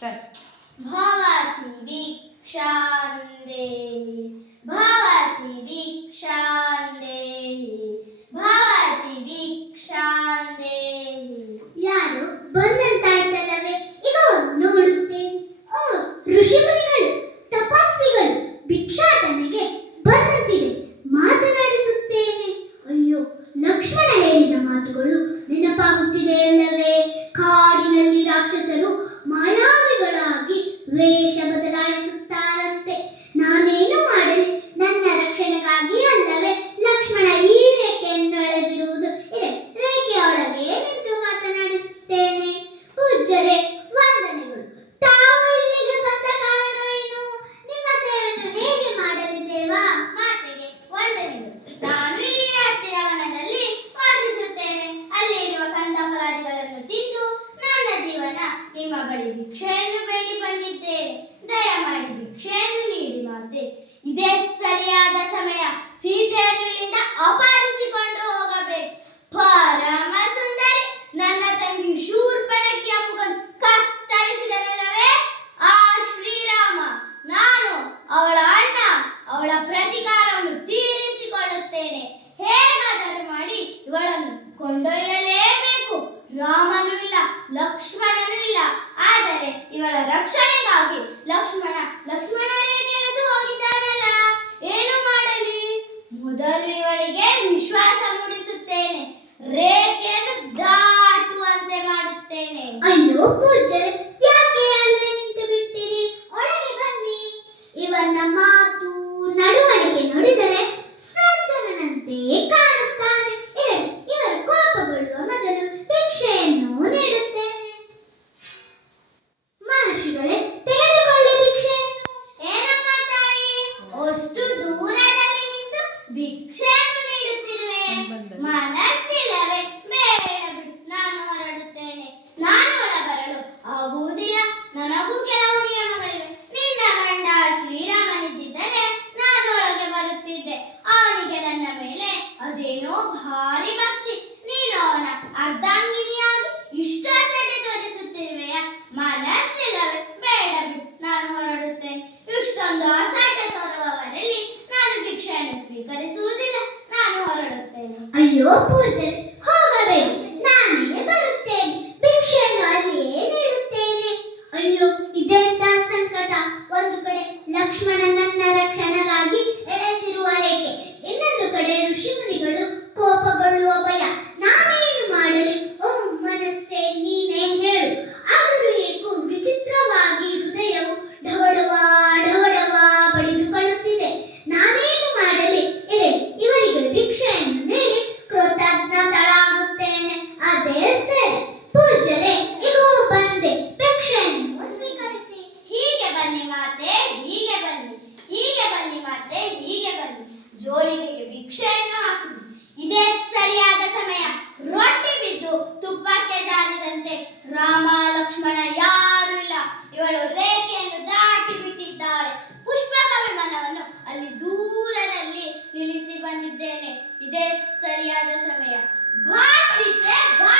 भवति भिक्षान्देहि भवति भिक्षान्देहि भवति भिक्षान्देहि. ಯಾರು ಬಂದಂತಾಯ್ತಲ್ಲವೇ, ಈಗ ನೋಡುತ್ತೇನೆ. ಓ ಋಷಿಮುನಿಗಳು, ತಪಸ್ವಿಗಳು, ಭಿಕ್ಷಾಟನೆಗೆ ಬಂದಂತಿದೆ, ಮಾತನಾಡಿಸುತ್ತೇನೆ. ಅಯ್ಯೋ, ಲಕ್ಷ್ಮಣ ಹೇಳಿದ ಮಾತುಗಳು ನೆನಪಾಗುತ್ತಿದೆಯಲ್ಲವೇ. ಕಾಡಿನಲ್ಲಿ ರಾಕ್ಷಸರು ಮಾಯಾವಿಗಳಾಗಿ ವೇಷ ಬದಲಾಯಿಸುತ್ತಾರಂತೆ. ನಾನೇನು ಮಾಡಲಿ? ನನ್ನ ರಕ್ಷಣೆಗಾಗಿ ಅಲ್ಲವೇ ಲಕ್ಷ್ಮಣ ಈ ರೇಖೆಯನ್ನು ಎಳೆದಿರುವುದು. ರೇಖೆಯೊಳಗೆ ನಿಂತು ಮಾತನಾಡಿಸುತ್ತೇನೆ. ಪೂಜ್ಯರೇ, ವಂದನೆಗಳು. ತಾವು ಇಲ್ಲಿಗೆ ಬಂದ ಕಾರಣವೇನು? ನಿಮ್ಮ ಸೇವೆಯನ್ನು ಹೇಗೆ ಮಾಡಲಿ ದೇವಾ? ಮಾತೆಗೆ ವಂದನೆಗಳು. ನಾನು ಈ ಹತ್ತಿರವನದಲ್ಲಿ ವಾಸಿಸುತ್ತೇನೆ. ಅಲ್ಲಿರುವ ಕಂದಫಲಾದಿಗಳನ್ನು ತಿಂದು ನನ್ನ ಜೀವನ ನಿಮ್ಮ ಬಳಿ ಭಿಕ್ಷೆಯನ್ನು ಬೇಡಿ ಬಂದಿದ್ದೇನೆ. ದಯಮಾಡಿ ಭಿಕ್ಷೆಯನ್ನು ನೀಡಿ ಮಾತೆ. ಇದೇ ಸರಿಯಾದ ಸಮಯ. ಸೀತೆಯನ್ನು ಇಲ್ಲಿಂದ ಅಪಹರಿಸಿಕೊಂಡು ಹೋಗಬೇಕು. ಪರಮ ಸುಂದರಿ ನನ್ನ ತಂಗಿ ಶೂರ್ಪನಖಿಯ ಮುಖವನ್ನು ಕತ್ತರಿಸಿದನಲ್ಲವೇ ಆ ಶ್ರೀರಾಮ. ನಾನು ಅವಳ ಅಣ್ಣ, ಅವಳ ಪ್ರತಿಕಾರವನ್ನು ತೀರಿಸಿಕೊಳ್ಳುತ್ತೇನೆ. ಹೇಗಾದರೂ ಮಾಡಿ ಇವಳನ್ನು ಕೊಂಡೊಯ್ಯಲೇಬೇಕು. ರಾಮನೂ ಇಲ್ಲ, ಲಕ್ಷ್ಮಣನೂ ಇಲ್ಲ. ಆದರೆ ಇವಳ ರಕ್ಷಣೆಗಾಗಿ ಲಕ್ಷ್ಮಣ ರೇಖೆಯನ್ನು ಹೋಗಿದ್ದಾನಲ್ಲ, ಏನು ಮಾಡಲಿ? ಮೊದಲು ಇವಳಿಗೆ ವಿಶ್ವಾಸ ಮೂಡಿಸುತ್ತೇನೆ, ರೇಖೆಯನ್ನು ದಾಟುವಂತೆ ಮಾಡುತ್ತೇನೆ. ಅಯ್ಯೋ ಪೂಜ್ಯರೇ, ಯಾಕೆ ಅಲ್ಲೇ ನಿಂತು ಬಿಟ್ಟಿರಿ? ಒಳಗೆ ಬನ್ನಿ. ಇವನ ಮಾತು ನಡವಳಿಕೆ ನೋಡಿದರೆ ಸಜ್ಜನಂತೆ ಕಾಣುತ್ತಾನೆ. ಇವರ ಕೋಪಗೊಳ್ಳುವ ಮೊದಲು ಭಿಕ್ಷೆಯನ್ನು ನೀಡುತ್ತೇನೆ. ಮಹರ್ಷಿಗಳೇ, ತೆಗೆದುಕೊಳ್ಳಿ ಭಿಕ್ಷೆಯನ್ನು. ಏನಮ್ಮ ತಾಯಿ, ಅಷ್ಟು ದೂರದಲ್ಲಿ ನಿಂತು ಭಿಕ್ಷೆಯನ್ನು ನೀಡುತ್ತಿರುವೆ? ಮನಸ್ಸಿಲ್ಲವೇ? ಬೇಡ ಬಿಡು, ನಾನು ಹೊರಡುತ್ತೇನೆ. ನಾನು ಒಳ ಬರಲು ಆಗುವುದಿಲ್ಲ. ನನಗೂ ಕೆಲವು ನಿಯಮಗಳಿವೆ. ನಿನ್ನ ಗಂಡ ಶ್ರೀರಾಮನಿದ್ದಿದ್ದರೆ ನಾನು ಒಳಗೆ ಬರುತ್ತಿದ್ದೆ. ಅವನಿಗೆ ನನ್ನ ಮೇಲೆ ಅದೇನೋ ಭಾರಿ ಭಕ್ತಿ. ನೀನು ಅವನ ಅರ್ಧಾಂಗಿನಿಯಾಗಿ ಇಷ್ಟ ಸೆಡೆ ತೋರಿಸುತ್ತಿರುವೆಯ? ಮನಸ್ಸಿಲ್ಲವೇ? ಬೇಡ ಬಿಡು, ನಾನು ಹೊರಡುತ್ತೇನೆ. ಇಷ್ಟೊಂದು ಅಸಡ್ಡೆ ತೋರುವವರಲ್ಲಿ ನಾನು ಭಿಕ್ಷೆಯನ್ನು ಸ್ವೀಕರಿಸುವುದಿಲ್ಲ. ನಾನು ಹೊರಡುತ್ತೇನೆ. ಅಯ್ಯೋ ಪೂಜ್ಯರೇ, ಹೋಗಬೇಡಿ, ನಾನೇ ಬರುತ್ತೇನೆ. ಭಿಕ್ಷೆಯನ್ನು ಅಲ್ಲಿಯೇ ನೀಡುತ್ತೇನೆ. ಅಯ್ಯೋ, ಇದೆಂತ ಸಂಕಟ! ಒಂದು ಕಡೆ ಲಕ್ಷ್ಮಣ ನನ್ನ ರಕ್ಷಣೆಗಾಗಿ ಎಳೆದಿರುವ ರೇಖೆ, ಇನ್ನೊಂದು ಕಡೆ ಋಷಿಮುನಿಗಳು ಕೋಪಗೊಳ್ಳುವ ಭಯ. ನಾನೇನು ಮಾಡಲಿ? ಓ ಮನಸ್ಸೇ, ನೀನೇ ಹೇಳು. ಆದರೂ ಏಕೋ ವಿಚಿತ್ರವಾಗಿ ಹೃದಯವು ಢವಢವಾ ಢವಢವಾ ಬಡಿದುಕೊಳ್ಳುತ್ತಿದೆ. ನಾನೇನು ಮಾಡಲಿ? ಇವರಿಗೆ ಭಿಕ್ಷೆಯನ್ನು ನೀಡಿ ಕೃತಜ್ಞತಳಾಗುತ್ತೇನೆ. ಅದೇ ಸರಿ. ಪೂಜ್ಯರೇ, ಇಗೋ ಬಂದೆ, ಭಿಕ್ಷೆಯನ್ನು ಸ್ವೀಕರಿಸಿ. ಹೀಗೆ ಬನ್ನಿ ಮಾತೆ, ಹೀಗೆ ಬನ್ನಿ. ಹೀಗೆ ಬನ್ನಿ ಮಾತೆ, ಹೀಗೆ ಬನ್ನಿ. ಜೋಳಿಗೆಗೆ ಭಿಕ್ಷೆಯನ್ನು ಹಾಕಿ. ಇದೇ ಸರಿಯಾದ ಸಮಯ. ರೊಟ್ಟಿ ಬಿದ್ದು ತುಪ್ಪಕ್ಕೆ ಜಾರಿದಂತೆ. ರಾಮ ಲಕ್ಷ್ಮಣ ಯಾರು ಇಲ್ಲ. ಇವಳು ರೇಖೆಯನ್ನು ದಾಟಿ ಬಿಟ್ಟಿದ್ದಾಳೆ. ಪುಷ್ಪಕ ವಿಮಾನವನ್ನು ಅಲ್ಲಿ ದೂರದಲ್ಲಿ ನಿಲ್ಲಿಸಿ ಬಂದಿದ್ದೇನೆ. ಇದೇ ಸರಿಯಾದ ಸಮಯ. ಬಾ ಸೀತೆ, ಬಾ.